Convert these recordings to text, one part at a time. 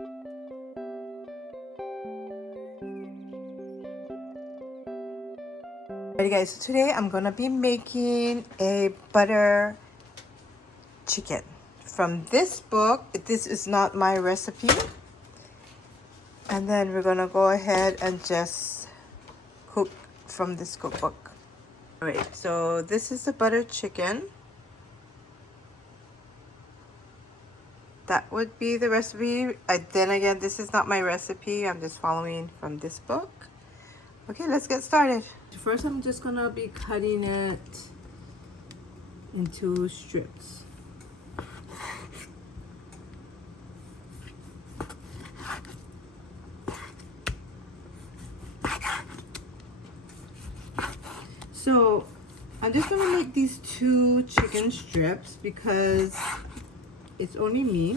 Alright guys, so today I'm gonna be making a butter chicken from this book. This is not my recipe. And then we're gonna go ahead and just cook from this cookbook. Alright, so this is the butter chicken. That would be the recipe. Then again, this is not my recipe. I'm just following from this book. Okay, let's get started. First, I'm just gonna be cutting it into strips. So I'm just gonna make these 2 chicken strips because it's only me.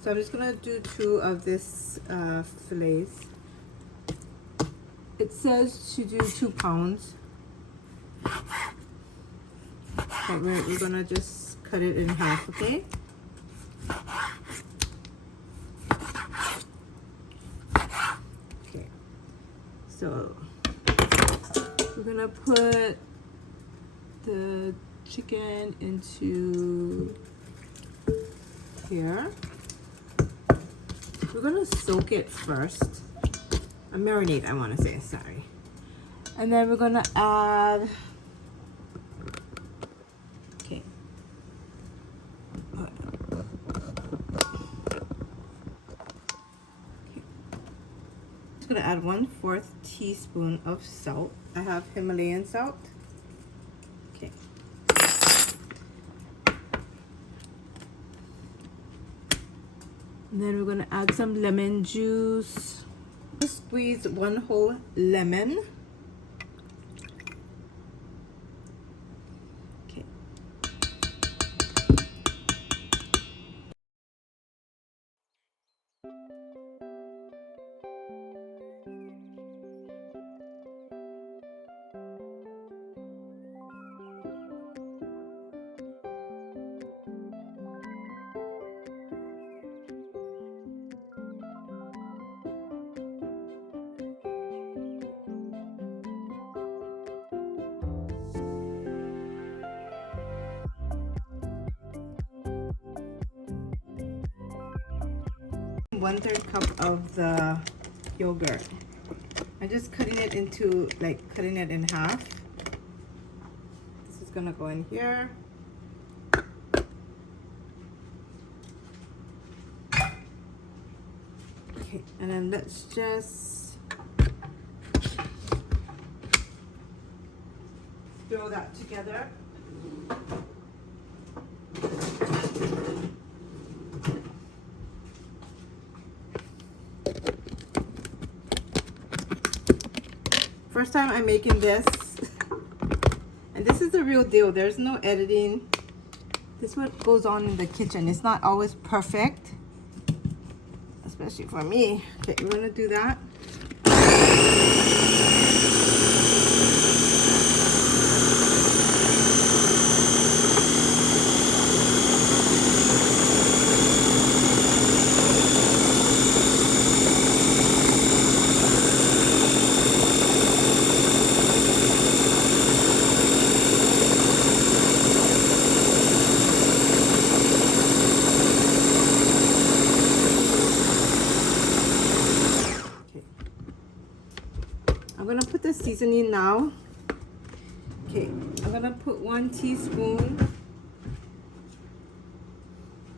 So I'm just gonna do 2 of this fillets. It says to do 2 pounds, but we're gonna just cut it in half, okay? Okay, so we're gonna put the chicken into here. We're gonna soak it first. Marinate, I want to say, sorry. And then we're gonna add, okay. Just gonna add 1/4 teaspoon of salt. I have Himalayan salt. Okay. And then we're gonna add some lemon juice. Squeeze 1 whole lemon. Okay. One-third cup of the yogurt. I'm just cutting it into, cutting it in half. This is gonna go in here. Okay, and then let's just throw that together. First time I'm making this, and this is the real deal. There's no editing. This is what goes on in the kitchen. It's not always perfect, especially for me. Okay, we're gonna do that. I'm gonna put the seasoning now. Okay, I'm gonna put 1 teaspoon.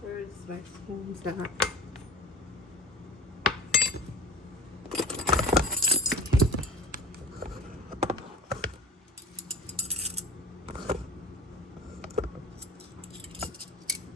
Where's my spoons at?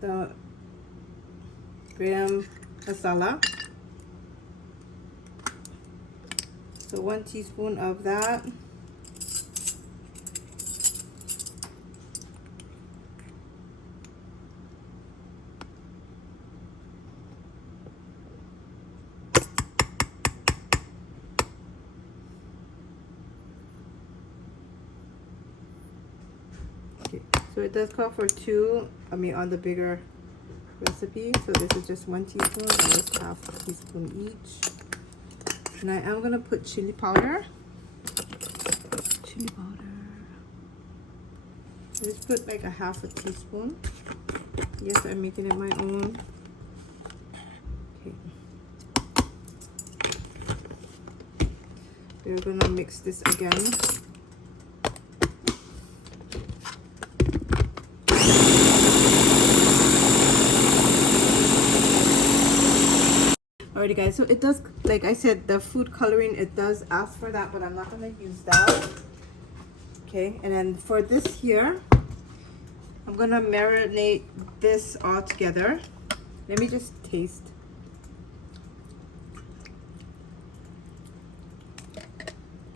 The garam masala. So 1 teaspoon of that. Okay, so it does call for 2, on the bigger recipe. So this is just 1 teaspoon, and this half a teaspoon each. And I am gonna put chili powder. Chili powder. I just put like a half a teaspoon. Yes, I'm making it my own. Okay. We're gonna mix this again. Alrighty guys, so it does, like I said, the food coloring, it does ask for that, but I'm not gonna use that. Okay, and then for this here, I'm gonna marinate this all together. Let me just taste.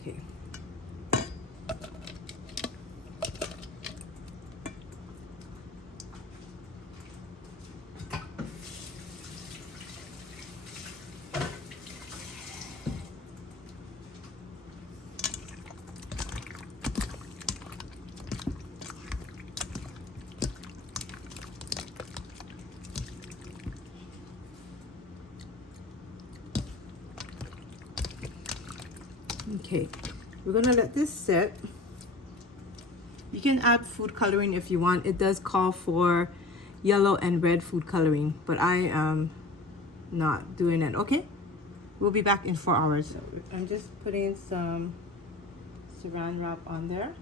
Okay. Okay, we're gonna let this sit. You can add food coloring if you want. It does call for yellow and red food coloring, but I am not doing it. Okay, we'll be back in 4 hours. So I'm just putting some saran wrap on there.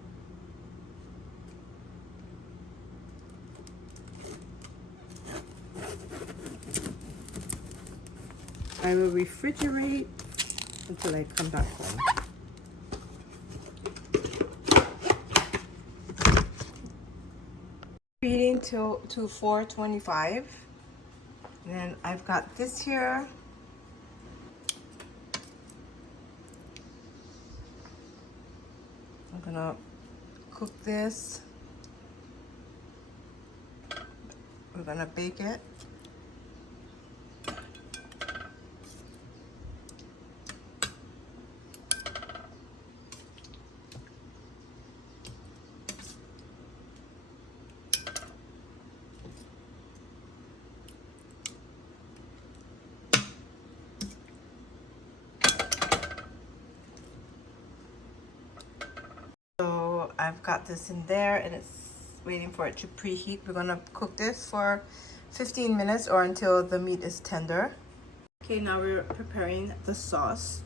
I will refrigerate until I come back home. Heating to 425, and then I've got this here. I'm gonna cook this. We're gonna bake it. So I've got this in there and it's waiting for it to preheat. We're gonna cook this for 15 minutes or until the meat is tender. Okay, now we're preparing the sauce.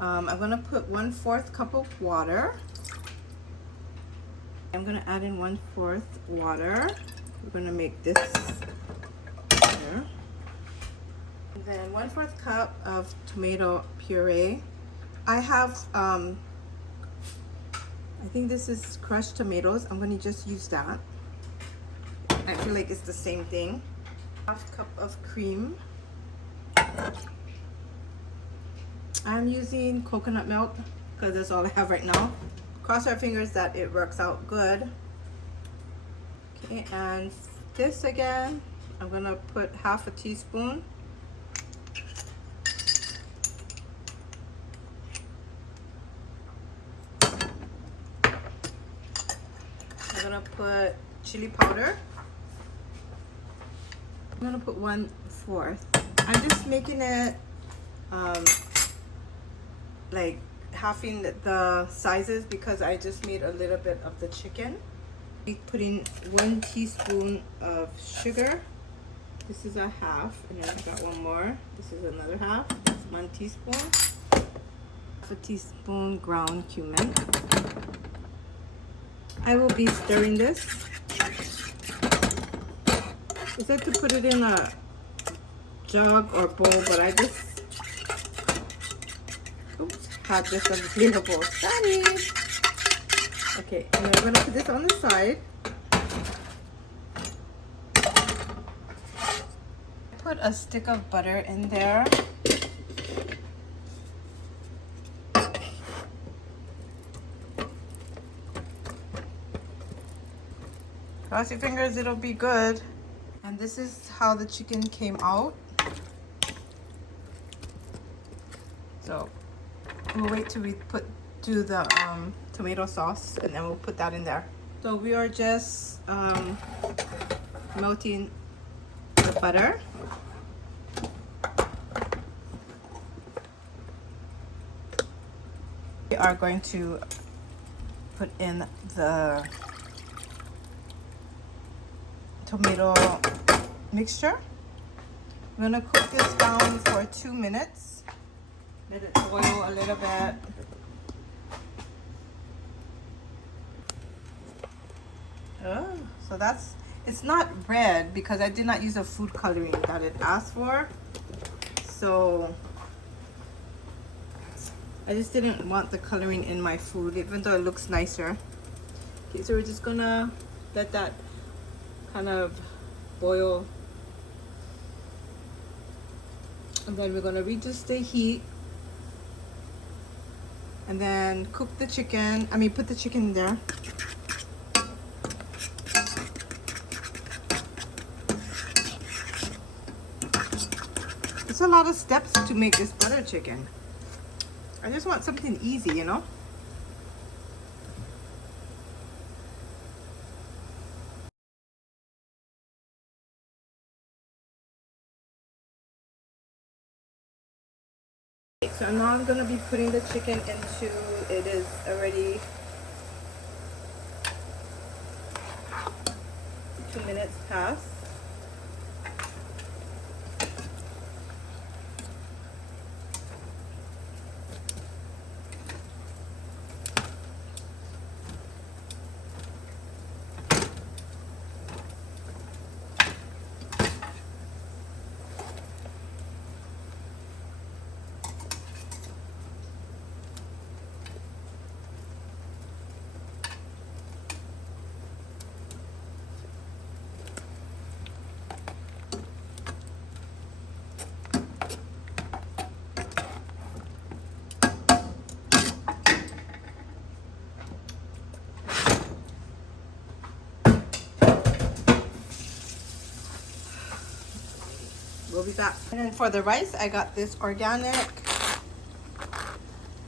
I'm gonna put 1/4 cup of water. I'm gonna add in 1/4 water. We're gonna make this here. And then 1/4 cup of tomato puree. I have I think this is crushed tomatoes. I'm going to just use that. I feel like it's the same thing. 1/2 cup of cream. I'm using coconut milk because that's all I have right now. Cross our fingers that it works out good. Okay, and this again, I'm going to put 1/2 teaspoon. I'm gonna put chili powder. I'm gonna put 1/4. I'm just making it like halving the sizes because I just made a little bit of the chicken. Putting 1 teaspoon of sugar. This is a half, and then I've got one more. This is another half. That's 1 teaspoon. 1/2 teaspoon ground cumin. I will be stirring this. It said to put it in a jug or bowl, but I just had this available. Sorry. Okay, and then we're gonna put this on the side. Put a stick of butter in there. Cross your fingers, it'll be good. And this is how the chicken came out. So we'll wait till we do the tomato sauce, and then we'll put that in there. So we are just melting the butter. We are going to put in the tomato mixture. I'm gonna cook this down for 2 minutes. Let it boil a little bit. Oh, so it's not red because I did not use a food coloring that it asked for. So I just didn't want the coloring in my food, even though it looks nicer. Okay, so we're just gonna let that kind of boil. And then we're gonna reduce the heat. And then cook the chicken. Put the chicken in there. It's a lot of steps to make this butter chicken. I just want something easy, you know? So now I'm gonna be putting the chicken into, it is already 2 minutes past. We'll be back. And then for the rice, I got this organic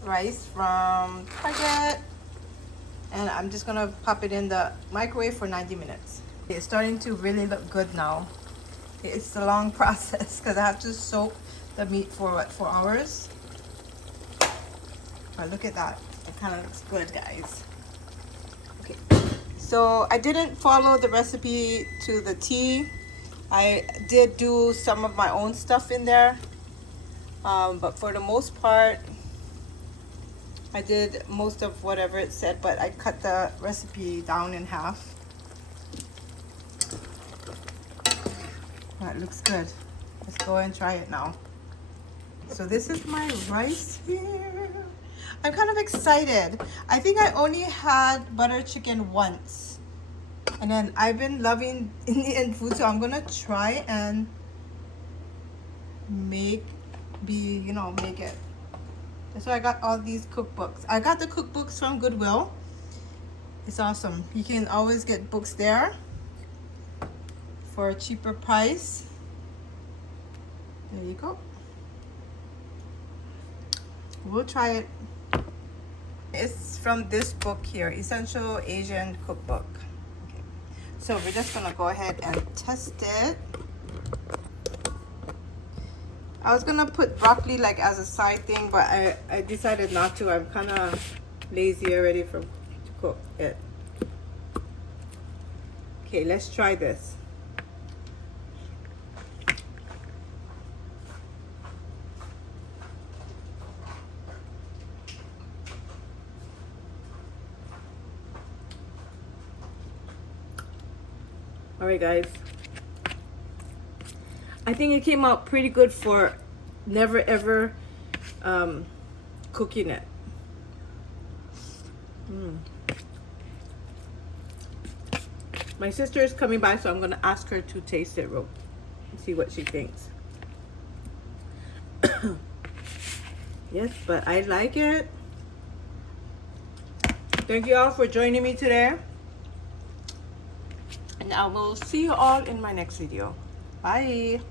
rice from Target. And I'm just gonna pop it in the microwave for 90 minutes. It's starting to really look good now. It's a long process because I have to soak the meat for what, 4 hours? But look at that. It kind of looks good, guys. Okay. So I didn't follow the recipe to the T. I did do some of my own stuff in there, but for the most part I did most of whatever it said, but I cut the recipe down in half. That looks good. Let's go and try it now. So this is my rice here. I'm kind of excited. I think I only had butter chicken once. And then I've been loving Indian food, so I'm gonna try and make it. That's why I got all these cookbooks. I got the cookbooks from Goodwill. It's awesome. You can always get books there for a cheaper price. There you go. We'll try it. It's from this book here, Essential Asian Cookbook. So we're just gonna go ahead and test it. I was gonna put broccoli like as a side thing, but I decided not to. I'm kind of lazy already to cook it. Okay, let's try this. Alright guys, I think it came out pretty good for never ever cooking it. My sister is coming by, so I'm gonna ask her to taste it real, see what she thinks. Yes, but I like it. Thank you all for joining me today. And I will see you all in my next video. Bye.